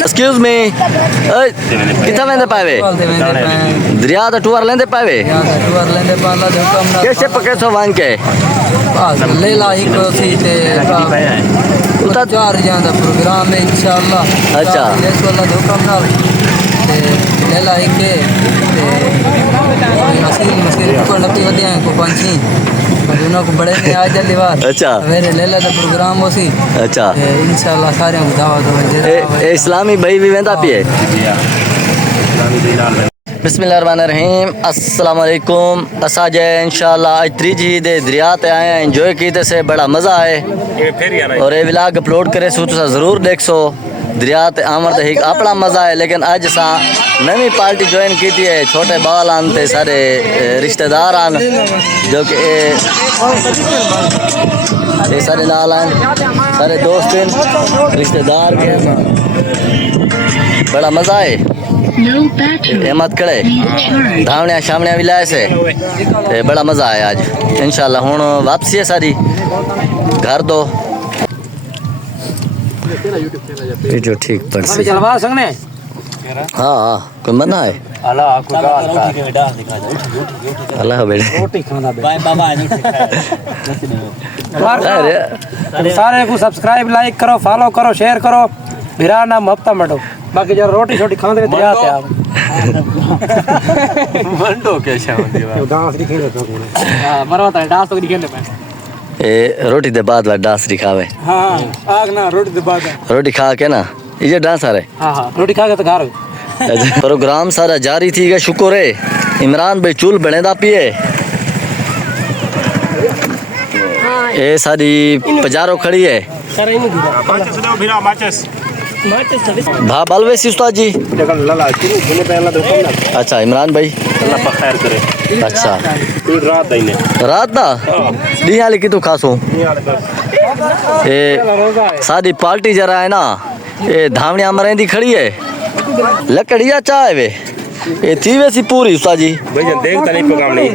Excuse me कितना वेंदे पावे दरिया दा टूर लेंदे पावे कैसे पके सो वान के ले ला एक सीटे उता 4 दा प्रोग्राम है इंशाल्लाह। अच्छा देश वाला हुक्म नाल ते ले ला एक ते मस्किन को लपटी वदिया को पंछी दोनों को बड़े ने आज जल्दी बार। अच्छा मेरे ले ला दा प्रोग्राम होसी। अच्छा इंशाल्लाह सारे को दावत हो ए इस्लामी भाई भी वेंदा पिए बिस्मिल्लाहिर्रहमानिर्रहीम अस्सलाम वालेकुम असाजे इंशाल्लाह आज त्रीजी दे दरिया ते आए हैं एंजॉय कीते से बड़ा मज़ा आए और ये व्लॉग अपलोड करे सो तुसा ज़रूर देखसो दरिया ते आमद एक अपना मज़ा है। लेकिन अज सा नवी पार्टी ज्वाइन की है छोटे बाल आनते सारे रिश्तेदार आन जो कि ये सारे नाल आन सारे दोस्त रिश्तेदार के बड़ा मज़ा है। एमत कड़े धावणिया शामणिया भी लाए से बड़ा मज़ा आया आज इंशाल्लाह। हुण वापसी है सारी घर दो वीडियो ठीक पड़ सी चलवा सकने। हाँ हाँ कोई मना है अल्लाह बेटे रोटी खाना सारे को सब्सक्राइब लाइक करो फॉलो करो शेयर करो मेरा नाम हफ्ता मटो बाकी जरा रोटी छोटी खाने में तैयार थे आप मंडो के शाम दी बात डांस नहीं खेलते तो हां मरवा था डांस तो नहीं खेलने पे ए रोटी दे बाद डांस दिखावे। हां आग ना रोटी दे बाद रोटी खा के ना ये डांस आ रहे। हां हां रोटी खा के तो घर प्रोग्राम सारा जारी थी गया शुक्र है इमरान भाई चूल बनेदा पिए ए सारी पजारो खड़ी है भा बलवेसी उस्ताद जी। अच्छा इमरान भाई अल्लाह खैर करे। अच्छा रात दा दी हाल की तो खासो ए सारी पार्टी जरा है ना ए धावणिया मरेंदी खड़ी है लकड़िया चाय वे ए थी वैसी पूरी उस्ताद जी भैया देखता नहीं प्रोग्राम नहीं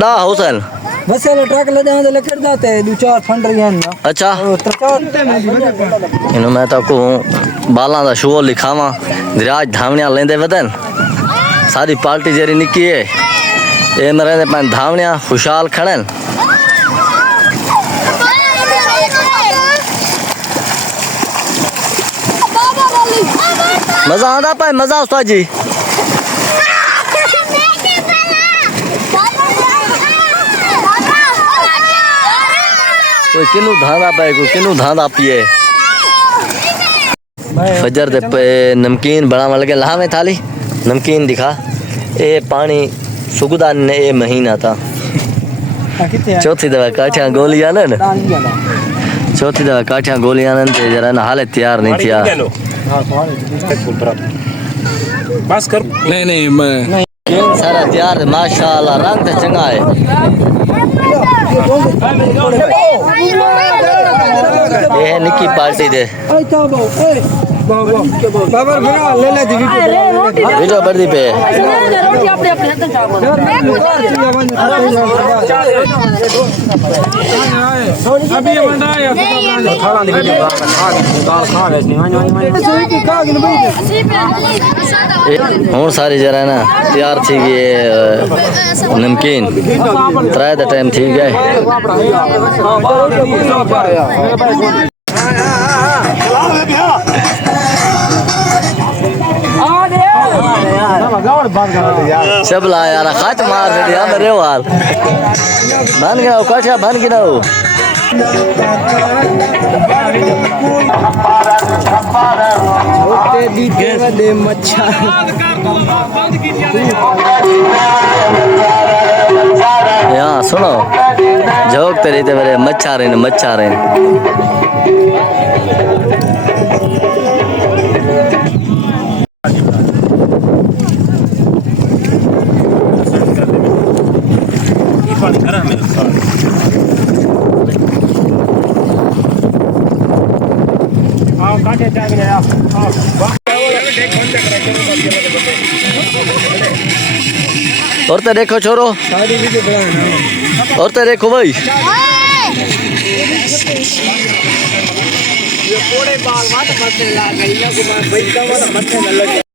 दा हुसैन बस ये ट्रक ले जाने लकड़ जाते हैं दो चार फंड रही हैं ना। अच्छा इन मैं तो को बाला दा शो लिखावा दरियाज धावणिया लेंदे वदन सारी पार्टी जरी निकी है ए मरे ने पन धावणिया खुशहाल खड़न मजा आंदा पाए मजा उस्ताद जी कोई किनू धांदा पाए कोई किनू धांदा पिए फजर दे पे नमकीन बनावा लगे लावे थाली नमकीन दिखा ए पानी सुगदा ने ए महीना था चौथी दवा काठिया गोलियां न चौथी दवा काठिया गोलियां न ते जरा ना हाले तैयार नहीं थिया बस कर नहीं मैं सारा तैयार माशाल्लाह रंग ते चंगा है। ये है निकी पार्टी दे बाबर बना ले ले वीडियो बर्दी पे अभी ये बंदा है खाना दी वीडियो दाल खा वैसे हुन सारी जरा ना तैयार थी गई नमकीन त्राय दा टाइम थी गए सब ला यार खत मार दिया मेरे वाल बन गया काठिया बन गया दे मच्छा यहाँ सुनो जोक तेरे ते मेरे मच्छा रहे और तो देखो छोरो और तो देखो भाई मालूमात मत ला गई ना को भाई का मत न लगे